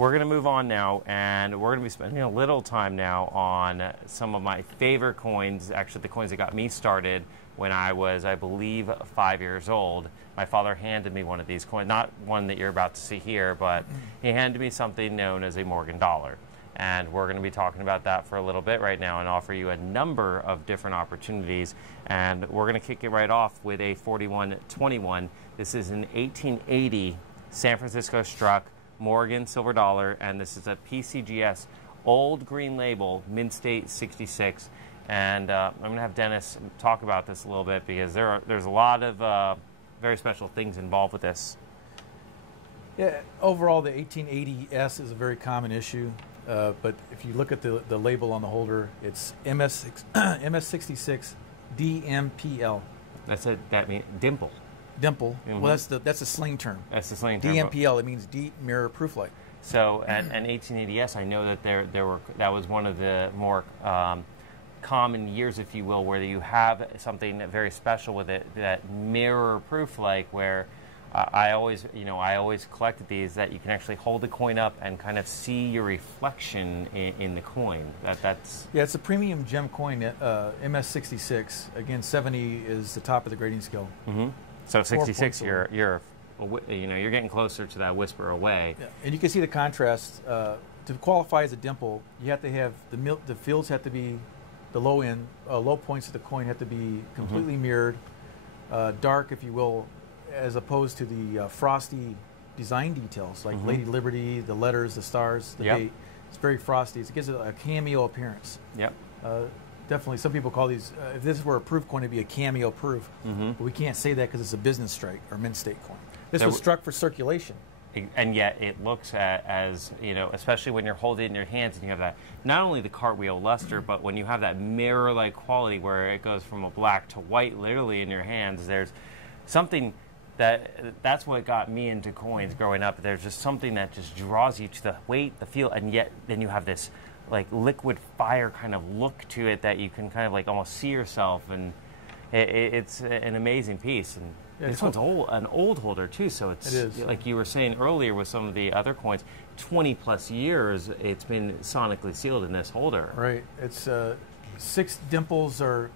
we're going to move on now, and we're going to be spending a little time now on some of my favorite coins, actually the coins that got me started when I was, I believe, 5 years old. My father handed me one of these coins, not one that you're about to see here, but he handed me something known as a Morgan dollar. And we're going to be talking about that for a little bit right now and offer you a number of different opportunities. And we're going to kick it right off with a 4121. This is an 1880 San Francisco struck Morgan silver dollar, and this is a PCGS old green label, mint state 66. And I'm going to have Dennis talk about this a little bit because there's a lot of very special things involved with this. Yeah, overall the 1880S is a very common issue, but if you look at the label on the holder, it's MS66 DMPL. That means dimple. Dimple. Mm-hmm. Well, that's a slang term. That's the slang term. DMPL. It means deep mirror proof light. So, and 1880S, I know that that was one of the more common years, if you will, where you have something very special with it, that mirror proof, like where I always collected these, that you can actually hold the coin up and kind of see your reflection in the coin. Yeah, it's a premium gem coin, MS66. Again, 70 is the top of the grading scale. Mm-hmm. So 66, you're getting closer to that whisper away. Yeah. And you can see the contrast. To qualify as a dimple, you have to have the fields have to be the low points of the coin have to be completely mirrored, dark, if you will, as opposed to the frosty design details like Lady Liberty, the letters, the stars, the date. It's very frosty. It gives it a cameo appearance. Yep. Definitely, some people call these, if this were a proof coin, it'd be a cameo proof. But we can't say that because it's a business strike or mint state coin. This was struck for circulation. And yet it looks as, especially when you're holding it in your hands and you have that, not only the cartwheel luster, but when you have that mirror-like quality where it goes from a black to white literally in your hands, there's something that's what got me into coins growing up. There's just something that just draws you to the weight, the feel, and yet then you have this like liquid fire kind of look to it that you can kind of like almost see yourself, and it's an amazing piece. And this one's an old holder too, so it is. Like you were saying earlier with some of the other coins, 20 plus years it's been sonically sealed in this holder. Right. It's 6 dimples are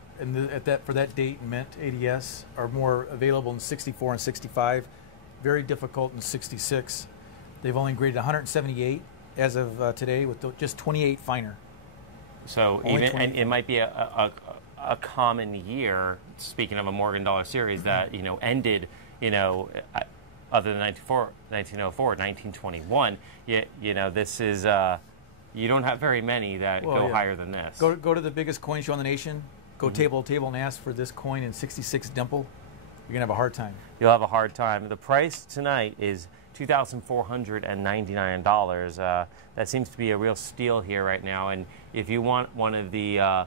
for that date mint ADS are more available in 64 and 65. Very difficult in 66. They've only graded 178 as of today, with just 28 finer. So and it might be a common year, speaking of a Morgan dollar series, that ended other than 1904, 1921. This is you don't have very many that go higher than this. Go to the biggest coin show in the nation. Go table to table and ask for this coin in 66 dimple. You're gonna have a hard time. You'll have a hard time. The price tonight is $2,499. That seems to be a real steal here right now. And if you want one of the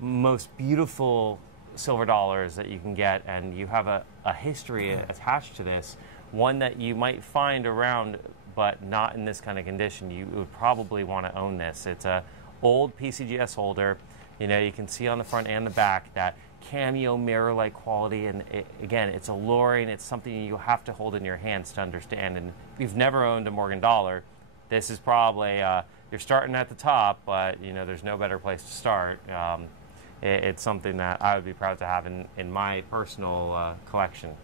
most beautiful silver dollars that you can get, and you have a history attached to this, one that you might find around but not in this kind of condition, you would probably want to own this. It's a old PCGS holder. You can see on the front and the back that cameo mirror-like quality, and again, it's alluring. It's something you have to hold in your hands to understand. And if you've never owned a Morgan dollar, this is probably you're starting at the top, but there's no better place to start. It's something that I would be proud to have in my personal collection.